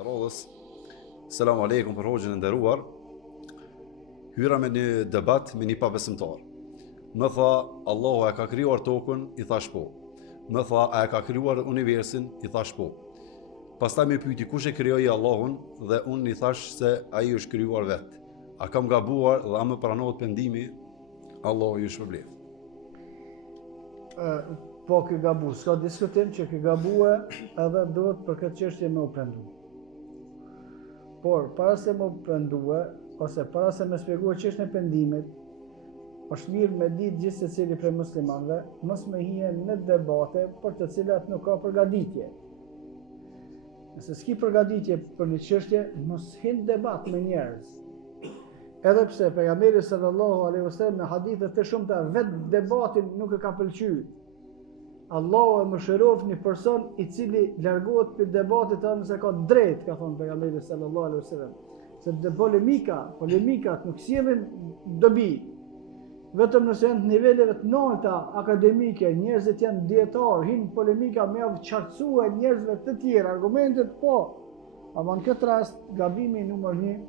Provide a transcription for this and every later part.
të rodhës. Selam aleikum për hoxhën e nderuar. Hyra me një debat me një pabesimtar. Më tha, Allahu e ka krijuar tokën, i thash po. Më tha, a e ka krijuar universin, i thash po. Pastaj më pyeti kush e krijoi Allahun dhe unë i thash se ai është krijuar vetë. A kam gabuar dhe a më pranohet pendimi? Allahu ju shpërblet. Po ky gabu, s'ka diskutim që ky gabue edhe duhet për këtë çështje me u pendu. Por para se me u pendue ose para se me shpjegoj çështjen e pendimit, është mirë me ditë gjithë secili prej muslimanëve mos me hije në debate për të cilat nuk ka përgatitje. Nëse s'ki përgatitje për një çështje, mos hin debat me njerëz. Edhe pse pejgamberi sallallahu alaihi wasallam në hadithe të shumta vetë debatin nuk e ka pëlqyer. Allahu e mëshiroft një person i cili largohet për debatit nëse ka drejt, ka thonë pejgamberi sallallahu alaihi wasallam. Se polemikat nuk sjellin dobi. Vetëm nëse janë të niveleve të larta akademike, njerëzit janë dietar, hin polemika me qartësue njerëzve të tjerë, argumentet po. Ama në këtë rast gabimi numër 1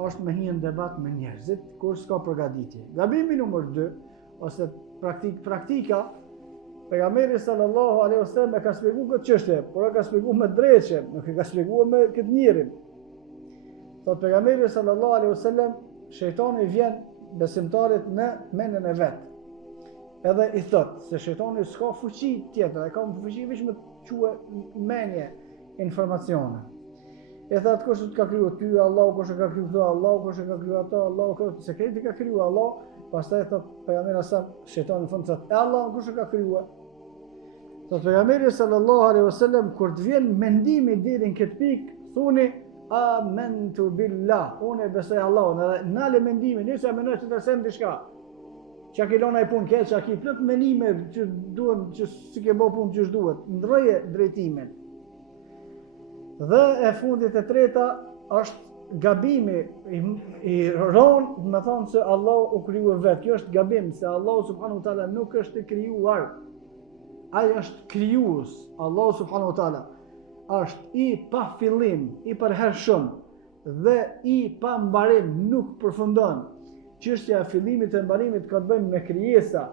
është me hyrë në debat me njerëzit kur s'ka përgatitje. Gabimi numër 2 ose praktika pejgamberi sallallahu alaihi wasallam e ka shpjeguar këtë çështje, por e ka shpjeguar me drejtësi, nuk e ka shpjeguar me këtë njërin. Thot pejgamberi sallallahu alaihi wasallam, shejtani vjen besimtarit në mendjen e vet. Edhe i thot se shejtani s'ka fuqi tjetër, ka fuqi vetëm me çuë mendje informacione. E thot kush të ka krijuar ty, Allahu, kush e ka krijuar Allahu, kush e ka krijuar ato, Allahu, kush sekreti ka krijuar Allahu. Pastaj thot pejgamberi sa shejtani fund thot Allah kush e ka krijuar. Thot pejgamberi sallallahu alaihi wasallam kur të vjen mendimi deri në këtë pikë, thuni amantu billah, unë besoj Allahun, edhe nale mendimin, nëse mendoj se të them diçka. Çka ke lënë ai punë keq, çka ke plot mendime që duhen që si ke bë punë që duhet, ndroje drejtimin. Dhe e fundit e treta është gabimi i ron, me thonë se Allah u krijua vetë. Kjo është gabim, se Allah subhanahu wa taala nuk është i krijuar. Ai është krijues. Allah subhanahu wa taala është i pa fillim, i përhershëm dhe i pa mbarim, nuk përfundon. Çështja e fillimit e mbarimit ka të bëjë me krijesa.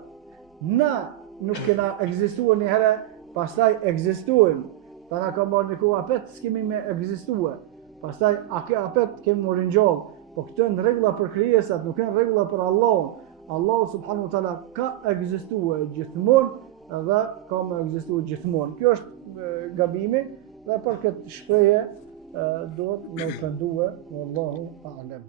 Na nuk kena ekzistuar një herë, pastaj ekzistojmë. Ta na ka marrë një kohë apet, s'kemi me ekzistuar. Pastaj apet kemi më ringjall, po këto janë rregulla për krijesat, nuk janë rregulla për Allahun. Allahu subhanahu wa taala ka ekzistuar gjithmonë dhe ka më ekzistuar gjithmonë. Kjo është gabimi dhe për këtë shprehje duhet me u pendue, wallahu a'lam.